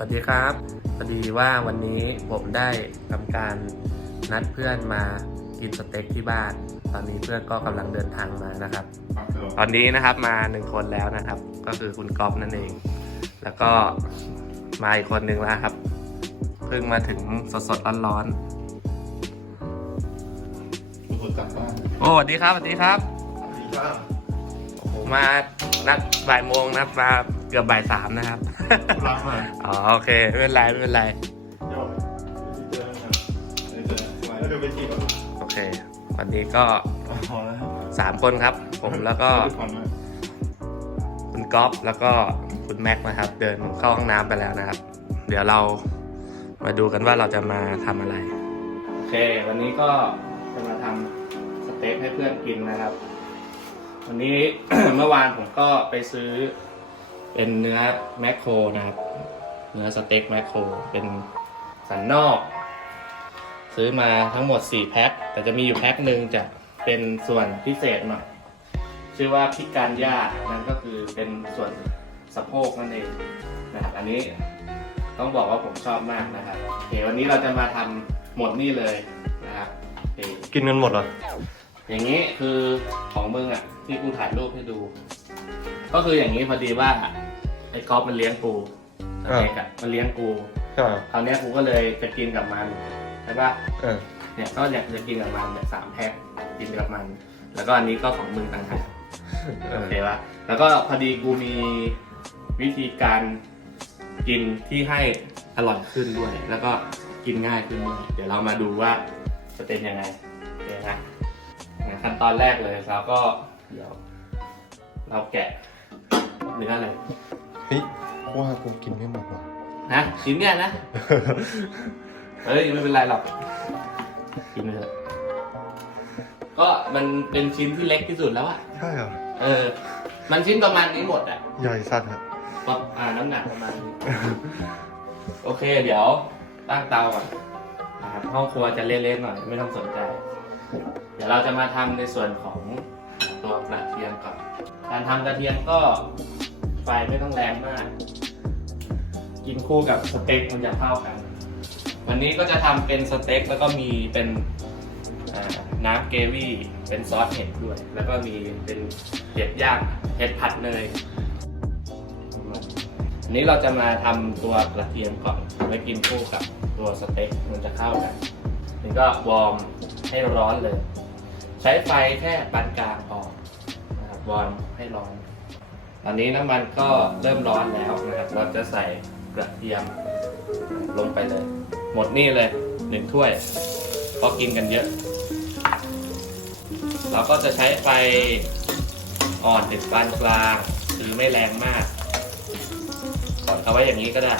วัสดีครับพอดีว่าวันนี้ผมได้ทำการนัดเพื่อนมากินสเต็กที่บ้าน ตอนนี้เพื่อนก็กำลังเดินทางมานะครับ ตอนนี้นะครับมาหนึ่งคนแล้วนะครับ ก็คือคุณก๊อฟนั่นเอง แล้วก็มาอีกคนหนึ่งแล้วครับ เพิ่งมาถึงสดๆร้อนเป็นคนกลับบ้านๆโอ้สวัสดีครับสวัสดีครับดีบ้างโอ้โหมานัดบ่ายโมงนะครับมา เกือบบ่ายสามนะครับ รักมากอ๋อโอเคไม่เป็นไรไม่เป็นไร เดี๋ยวเจอกันเดี๋ยวเจอแล้วเดี๋ยวไปจีบอะโอเค วันนี้ก็พอแล้วสามคนครับ ผมแล้วก็ผ่อนมาคุณก๊อฟแล้วก็คุณแม็กนะครับ เดินเข้าห้องน้ำไปแล้วนะครับ เดี๋ยวเรามาดูกันว่าเราจะมาทำอะไร โอเค วันนี้ก็จะมาทำสเต็กให้เพื่อนกินนะครับ วันนี้ เมื่อวานผมก็ไปซื้อ เป็นเนื้อแมคโครนะครับ เนื้อสเต็กแมคโครเป็นสันนอก ซื้อมาทั้งหมด 4 แพ็คแต่จะมีอยู่แพ็คหนึ่งจะเป็นส่วนพิเศษหน่อยชื่อว่าพิการย่านั่นก็คือเป็นส่วนสะโพกนั่นเองนะครับอันนี้ต้องบอกว่าผมชอบมากนะครับโอเควันนี้เราจะมาทำหมดนี่เลยนะครับโอเคกินกันหมดเหรออย่างนี้คือของมึงอะที่กูถ่ายรูปให้ดู ก็คืออย่างนี้พอดีว่าไอ้กอฟมันเลี้ยงกูสเต็กอะมันเลี้ยงกูใช่คราวเนี้ยกูก็เลยจะกินกับมันใช่ปะเออเนี่ยก็อยากจะกินกับมันเนี่ยสามแพ็คกินกับมัน แล้วก็อันนี้ก็ของมึงต่างหากเอโออเคปะแล้วก็พอดีกูมีวิธีการกินที่ให้อร่อยขึ้นด้วย แล้วก็กินง่ายขึ้นด้วยเดี๋ยวเรามาดูว่าจะเป็นยังไงโอเคนะเนี่ยขั้นตอนแรกเลยเราก็เดี๋ยวเราแกะเนื้อเลย เฮ้ยว่ากูกินไม่หมดว่ะนะชิ้นเนี้ยนะ เฮ้ยไม่เป็นไรหรอกกินไปเถอะก็มันเป็นชิ้นที่เล็กที่สุดแล้วอะใช่เหรอเออ มันชิ้นประมาณนี้หมดอะใหญ่สัตว์อะก็อ่าน้ำหนักประมาณนี้โอเค เดี๋ยวตั้งเตาก่อนนะครับห้องครัวจะเละๆหน่อยไม่ต้องสนใจ เดี๋ยวเราจะมาทำในส่วนของตัวกระเทียมก่อน การทำกระเทียมก็ไฟไม่ต้องแรงมาก กินคู่กับสเต็กมันจะเข้ากัน วันนี้ก็จะทำเป็นสเต็กแล้วก็มีเป็นน้ำเกวี่เป็นซอสเห็ดด้วย แล้วก็มีเป็นเห็ดย่างเห็ดผัดเนยอันนี้เราจะมาทำตัวกระเทียมก่อนไว้กินคู่กับตัวสเต็กมันจะเข้ากันนี่ก็วอร์มให้ร้อนเลย ใช้ไฟแค่ปานกลางพอวอร์มให้ร้อน ตอนนี้น้ำมันก็เริ่มร้อนแล้วนะครับ เราจะใส่กระเทียมลงไปเลย หมดนี่เลยหนึ่งถ้วยเพราะกินกันเยอะ เราก็จะใช้ไฟอ่อนถึงปานกลางคือไม่แรงมากก่อนเอาไว้อย่างนี้ก็ได้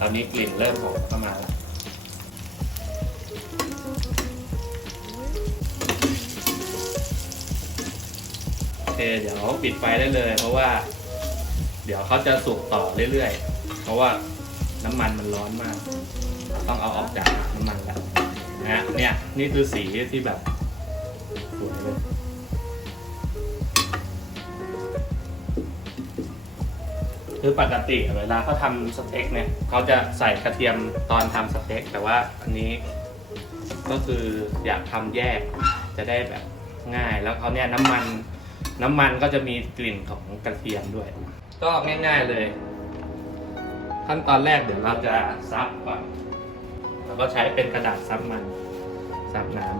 ตอนนี้กลิ่นเริ่มหอมเข้ามาแล้ว เคเดี๋ยวปิดไฟได้เลย เพราะว่า เดี๋ยวเขาจะสุกต่อเรื่อยๆ เพราะว่าน้ำมันมันร้อนมาก ต้องเอาออกจากน้ำมันแล้วนะฮะเนี่ยนี่คือสีที่แบบสวยเลยคือปกติเวลาเขาทำสเต็กเนี่ยเขาจะใส่กระเทียมตอนทำสเต็ก แต่ว่าอันนี้ก็คืออยากทำแยกจะได้แบบง่ายแล้วเขาเนี่ยน้ำมัน น้ำมันก็จะมีกลิ่นของกระเทียมด้วย ก็ง่ายๆเลย ขั้นตอนแรกเดี๋ยวเราจะซับก่อนเราก็ใช้เป็นกระดาษซับมันซับน้ำ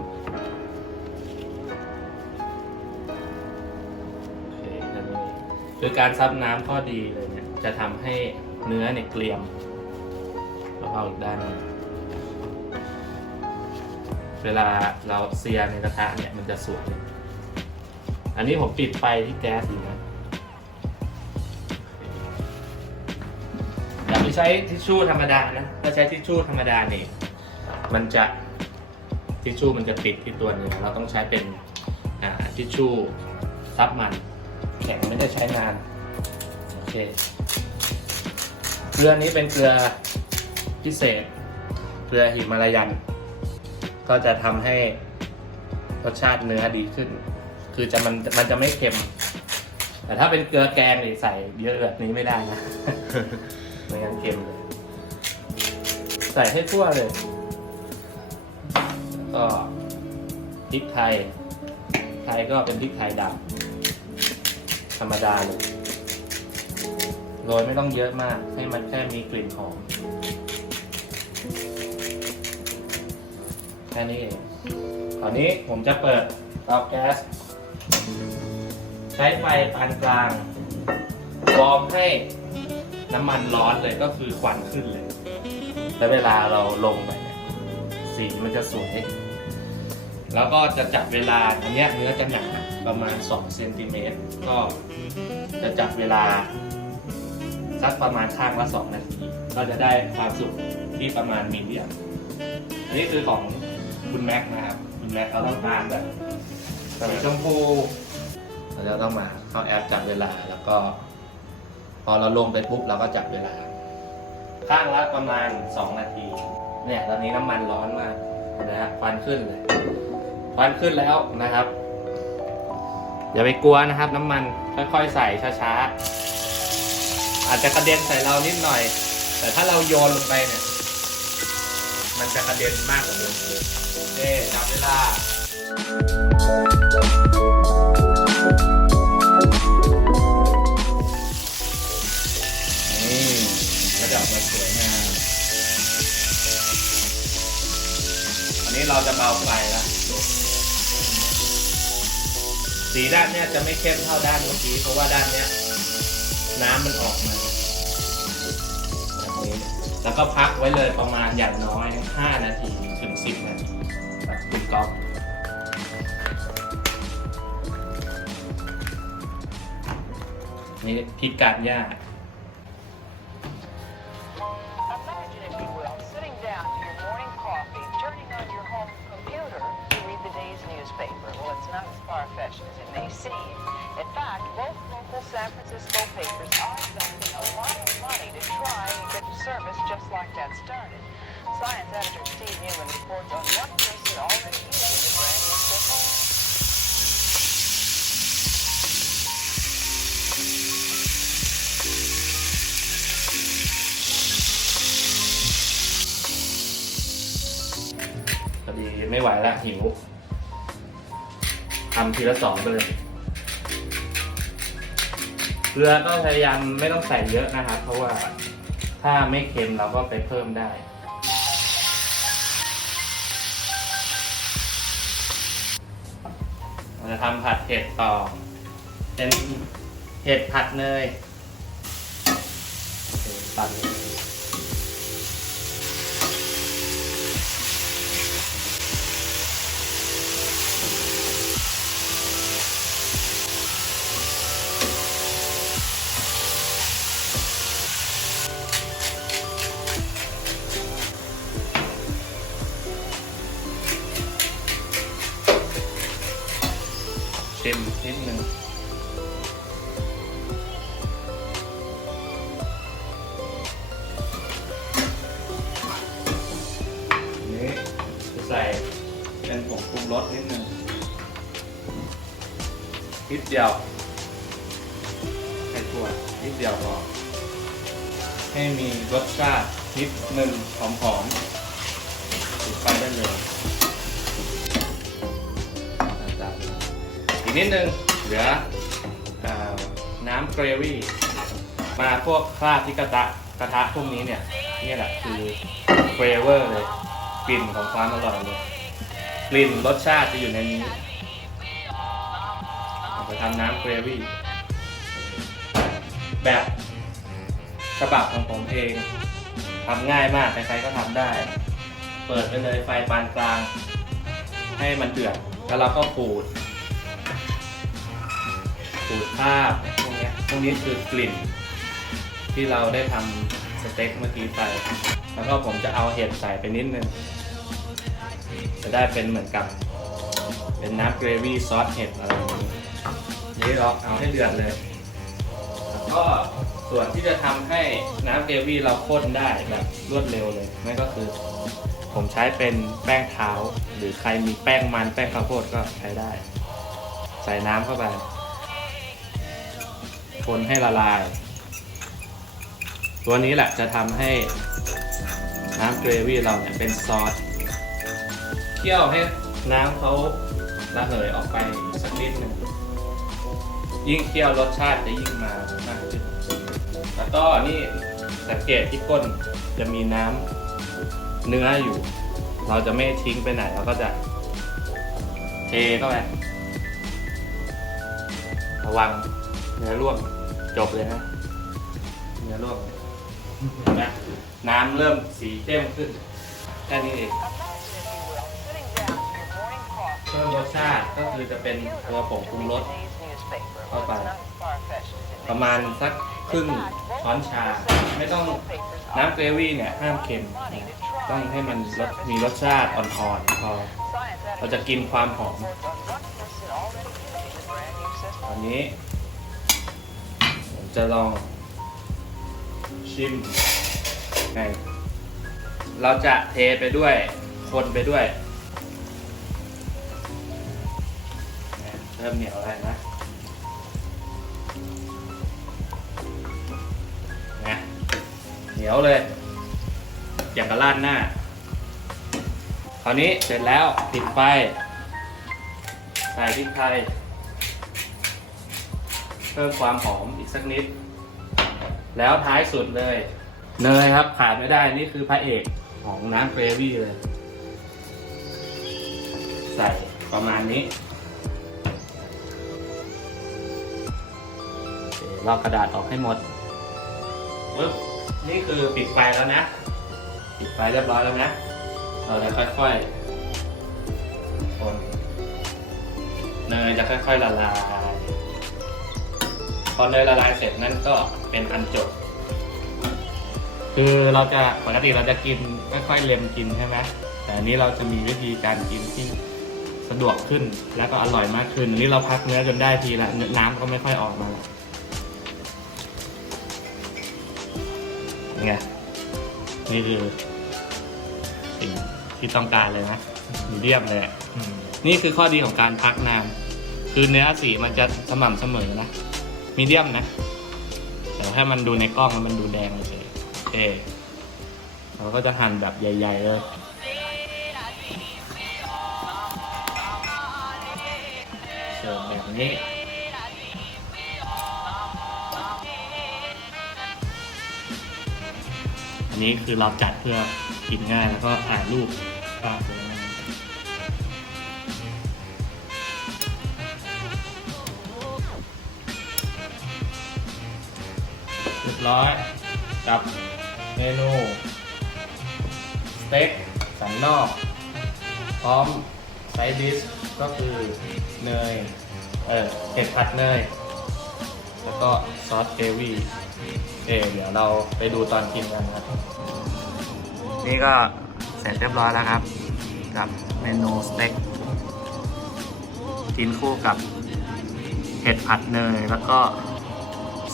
โอเคอันนี้คือการซับน้ำข้อดีเลยเนี่ย จะทำให้เนื้อเนี่ยเกลียมแล้วเอาอีกด้านนึงเวลาเราเซียในกระทะเนี่ยมันจะสวย อันนี้ผมปิดไฟที่แก๊สอยู่นะอย่าไปใช้ทิชชู่ธรรมดานะถ้าใช้ทิชชู่ธรรมดาเนี่ยมันจะทิชชู่มันจะติดที่ตัวเนื้อเราต้องใช้เป็นอ่าทิชชู่ซับมันแข็งไม่ได้ใช้งานโอเคเกลือนี้เป็นเกลือพิเศษ เกลือหิมาลายัน ก็จะทำให้รสชาติเนื้อดีขึ้น คือจะมันมันจะไม่เค็ม แต่ถ้าเป็นเกลือแกงนี่ใส่เยอะแบบนี้ไม่ได้นะไม่งั้นเค็มเลยใส่ให้ทั่วเลย ก็พริกไทย ไทยก็เป็นพริกไทยดำธรรมดาเลยโรยไม่ต้องเยอะมาก ให้มันแค่มีกลิ่นหอมแค่นี้เองตอนนี้ผมจะเปิดเตาแก๊ส ช้ไฟปานกลางวอร์มให้น้ำมันร้อนเลยก็คือควันขึ้นเลย แล้วเวลาเราลงไปเนี่ยสีมันจะสวย แล้วก็จะจับเวลาอันนี้เนื้อจะหนาประมาณ2เซนติเมตรก็จะจับเวลาสักประมาณข้างละ2นาทีก็จะได้ความสุกที่ประมาณมีเดียมอันนี้คือของคุณแม็กนะครับ คุณแม็กเขาต้องการแบบสีชมพู เราจะต้องมาเข้าแอปจับเวลาแล้วก็ พอเราลงไปปุ๊บเราก็จับเวลา ข้างละประมาณ 2 นาที เนี่ยตอนนี้น้ำมันร้อนมากนะฮะควันขึ้นเลยควันขึ้นแล้วนะครับ อย่าไปกลัวนะครับ น้ำมันค่อยๆใส่ช้าๆ อาจจะกระเด็นใส่เรานิดหน่อย แต่ถ้าเราโยนลงไปเนี่ย มันจะกระเด็นมากกว่าเดิมโอเคจับเวลา เนี้ยจะไม่เข้มเท่าด้านเมื่อกี้ เพราะว่าด้านเนี้ยน้ำมันออกมาแบบนี้แล้วก็พักไว้เลยประมาณอย่างน้อย 5 นาทีถึง 10 นาทีแบบคุณก๊อฟนี่พิกกาดยาก Science editor Steve Newman reports on one person already using the brand new system. พอดีไม่ไหวแล้วหิวทำทีละสองไปเลยเกลือก็พยายามไม่ต้องใส่เยอะนะครับ เพราะว่า ถ้าไม่เค็มเราก็ไปเพิ่มได้ เราจะทำผัดเห็ดต่อ เป็นเห็ดผัดเนยตัดเลย เป็นผงปรุงรสนิดนึงนิดเดียวให้ทั่วนิดเดียวพอให้มีรสชาตินิดนึงหอมๆติดไปได้เลยอีกนิดนึงเหลือเอ่อน้ำเกรวี่มาพวกคราบที่กระทะกระทะพวกนี้เนี่ยนี่แหละคือเฟรเวอร์เลยกลิ่นของความอร่อยเลย กลิ่นรสชาติจะอยู่ในนี้เราจะทำน้ำเกรวี่แบบฉบับของผมเองทำง่ายมาก ใครๆก็ทำได้ เปิดไปเลยไฟปานกลาง ให้มันเดือด แล้วเราก็ขูดขูดภาพพวกนี้พวกนี้คือกลิ่น ที่เราได้ทำสเต็กเมื่อกี้ไป แล้วก็ผมจะเอาเห็ดใส่ไปนิดนึง จะได้เป็นเหมือนกับ เป็นน้ำเกรวี่ซอสเห็ดอะไรอย่างนี้นี่เราเอาให้เดือดเลย แล้วก็ส่วนที่จะทำให้น้ำเกรวี่เราข้นได้แบบรวดเร็วเลยนั่นก็คือ ผมใช้เป็นแป้งเท้า หรือใครมีแป้งมันแป้งข้าวโพดก็ใช้ได้ ใส่น้ำเข้าไป คนให้ละลาย ตัวนี้แหละจะทำให้น้ำเกรวี่เราเนี่ยเป็นซอส เคี่ยวให้น้ำเขาระเหยออกไปสักนิดหนึ่งยิ่งเคี่ยวรสชาติจะยิ่งมามากขึ้นแล้วก็นี่สังเกตที่ก้นจะมีน้ำเนื้ออยู่ เราจะไม่ทิ้งไปไหนเราก็จะเทเข้าไประวังเนื้อร่วงจบเลยนะ เนื้อร่วงนไหมน้ำเริ่มสีเข้มขึ้นแค่นี้เอง เพิ่มรสชาติก็คือจะเป็นตัวผงปรุงรส today's newspaper. Well, Bye-bye. it's not as far-fetched as it ประมาณสักครึ่งช้อนชา ไม่ต้องน้ำเกรวี่เนี่ยห้ามเค็มนะต้องให้มันรสมีรสชาติอ่อนๆพอเราจะกินความหอมตอนนี้ผมจะลองชิมไงเราจะเทไปด้วย คนไปด้วย เริ่มเหนียวอะไรนะนะเหนียวเลย อย่างกระลาดหน้า คราวนี้เสร็จแล้วปิดไฟใส่พริกไทย เพิ่มความหอมอีกสักนิด แล้วท้ายสุดเลย เนยครับขาดไม่ได้นี่คือพระเอกของน้ำเกรวี่เลย ใส่ประมาณนี้ ลอกกระดาษออกให้หมดปึ๊บนี่คือปิดไฟแล้วนะ ปิดไฟเรียบร้อยแล้วนะ เราจะค่อยๆคนเนยจะค่อยๆละลาย พอเนยละลายเสร็จนั่นก็เป็นอันจบ คือเราจะปกติเราจะกินค่อยๆเล็มกินใช่ไหมแต่อันนี้เราจะมีวิธีการกินที่สะดวกขึ้นแล้วก็อร่อยมากขึ้นอันนี้เราพักเนื้อจนได้ทีละน้ำก็ไม่ค่อยออกมาละ ไงนี่คือสิ่งที่ต้องการเลยนะมีเดียมเลยอะนี่คือข้อดีของการพักน้ำคือเนื้อสีมันจะสม่ำเสมอนะมีเดียมนะแต่ถ้ามันดูในกล้องแล้วมันดูแดงเฉยโอเคเราก็จะหั่นแบบใหญ่ ๆ เลยเสิร์ฟแบบนี้ นี้คือเราจัดเพื่อกินง่ายแล้วก็อ่านรูปภาพเลยเรียบร้อย กับเมนู สเต็กสันนอก พร้อมไซด์ดิสก็คือเนย เออเห็ดผัดเนย แล้วก็ซอสเกรวี่เอเดี๋ยวเราไปดูตอนกินกันครับ นี่ก็เสร็จเรียบร้อยแล้วครับ กับเมนูสเต็กกินคู่กับเห็ดผัดเนยแล้วก็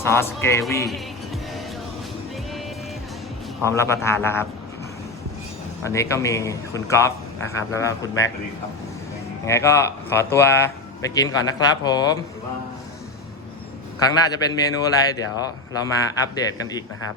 ซอสเกรวี่พร้อมรับประทานแล้วครับวันนี้ก็มีคุณก๊อฟนะครับ แล้วก็คุณแม็กซ์ครับยังไงก็ขอตัวไปกินก่อนนะครับผม ครั้งหน้าจะเป็นเมนูอะไร เดี๋ยวเรามาอัปเดตกันอีกนะครับ